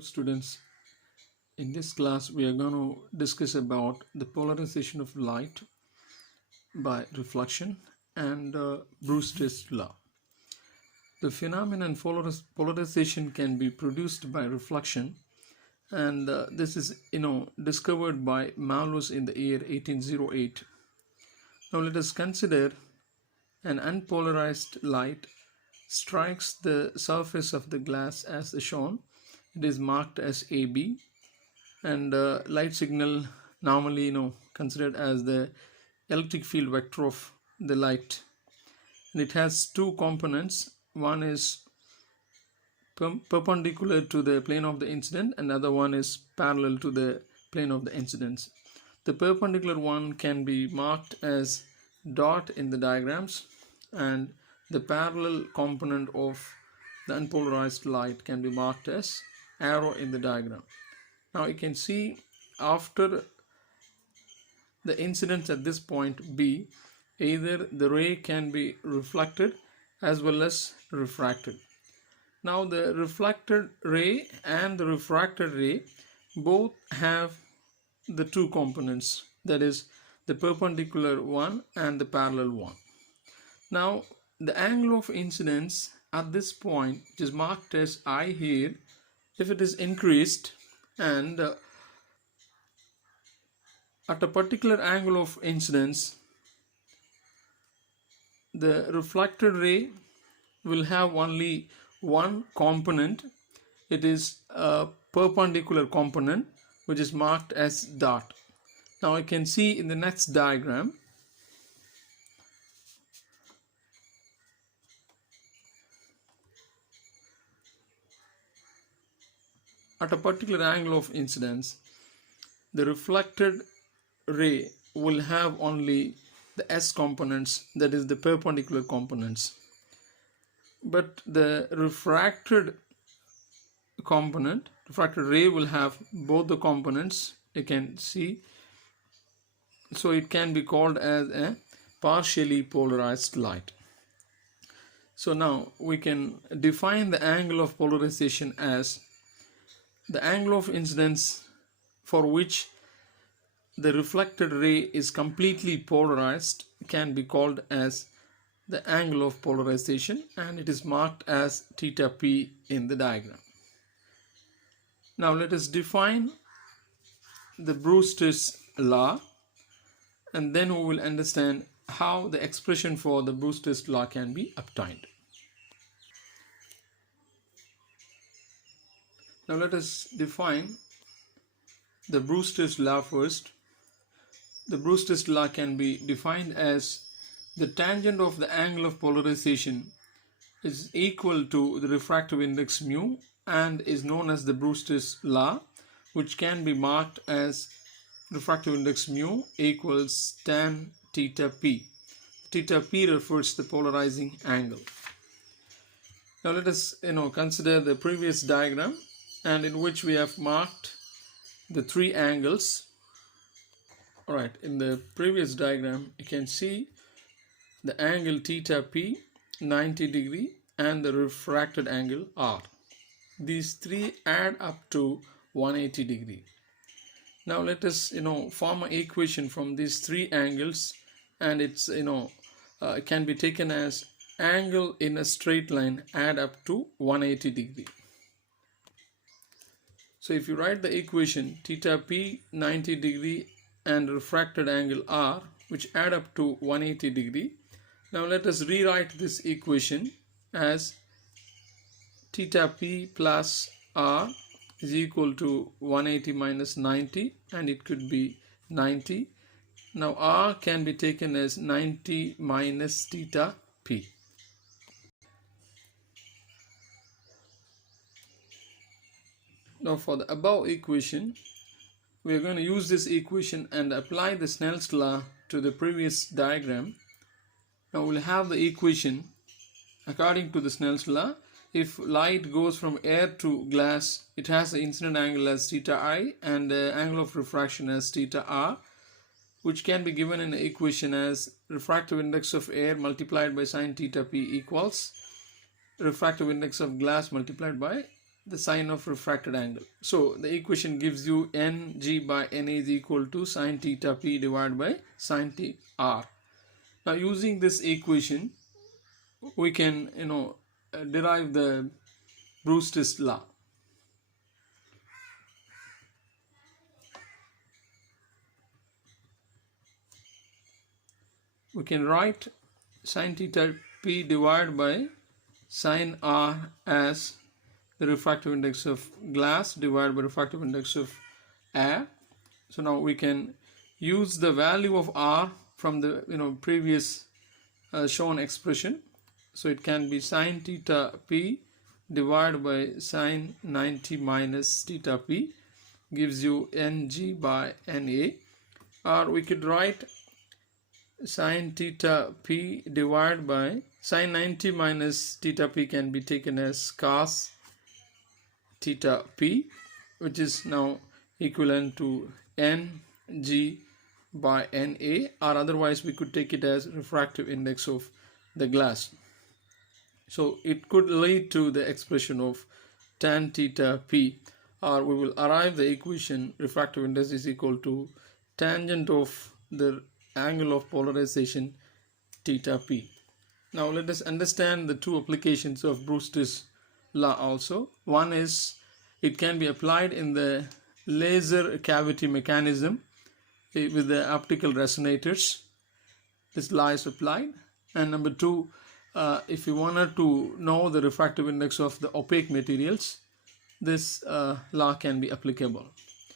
Students, in this class we are going to discuss about the polarization of light by reflection and Brewster's law. The phenomenon polarization can be produced by reflection, and this is discovered by Malus in the year 1808. Now let us consider an unpolarized light strikes the surface of the glass as shown. It is marked as AB, and light signal normally considered as the electric field vector of the light, and it has two components. One is perpendicular to the plane of the incident, and other one is parallel to the plane of the incidence. The perpendicular one can be marked as dot in the diagrams, and the parallel component of the unpolarized light can be marked as arrow in the diagram. Now you can see after the incidence at this point B, either the ray can be reflected as well as refracted. Now the reflected ray and the refracted ray both have the two components, that is the perpendicular one and the parallel one. Now the angle of incidence at this point, which is marked as I here, if it is increased and at a particular angle of incidence, the reflected ray will have only one component. It is a perpendicular component which is marked as dot. Now I can see in the next diagram at a particular angle of incidence, the reflected ray will have only the S components, that is the perpendicular components, but the refracted ray will have both the components, you can see. So it can be called as a partially polarized light. So now we can define the angle of polarization as the angle of incidence for which the reflected ray is completely polarized can be called as the angle of polarization, and it is marked as theta p in the diagram. Now let us define the Brewster's law, and then we will understand how the expression for the Brewster's law can be obtained. Now let us define the Brewster's law first. The Brewster's law can be defined as the tangent of the angle of polarization is equal to the refractive index mu and is known as the Brewster's law, which can be marked as refractive index mu equals tan theta p. Theta p refers to the polarizing angle. Now let us consider the previous diagram, and in which we have marked the three angles. Alright, in the previous diagram you can see the angle theta p 90 degree and the refracted angle r. These three add up to 180 degree. Now let us form an equation from these three angles, and it's can be taken as angle in a straight line add up to 180 degree. So if you write the equation theta p 90 degree and refracted angle r, which add up to 180 degree, now let us rewrite this equation as theta p plus r is equal to 180 minus 90, and it could be 90. Now r can be taken as 90 minus theta p. Now for the above equation, we are going to use this equation and apply the Snell's law to the previous diagram. Now we'll have the equation according to the Snell's law. If light goes from air to glass, it has the incident angle as theta I and the angle of refraction as theta r, which can be given in the equation as refractive index of air multiplied by sine theta p equals refractive index of glass multiplied by the sign of refracted angle. So the equation gives you Ng by Na is equal to sine theta p divided by sine t r. Now using this equation, we can derive the Brewster's law. We can write sine theta p divided by sine r as the refractive index of glass divided by refractive index of air. So now we can use the value of r from the previous shown expression. So it can be sine theta p divided by sine 90 minus theta p gives you Ng by Na, or we could write sine theta p divided by sine 90 minus theta p can be taken as cos theta p, which is now equivalent to Ng by Na, or otherwise we could take it as refractive index of the glass. So it could lead to the expression of tan theta p, or we will arrive the equation refractive index is equal to tangent of the angle of polarization theta p. Now let us understand the two applications of Brewster's law also. One is it can be applied in the laser cavity mechanism with the optical resonators. This law is applied. And number two, if you wanted to know the refractive index of the opaque materials, this law can be applicable.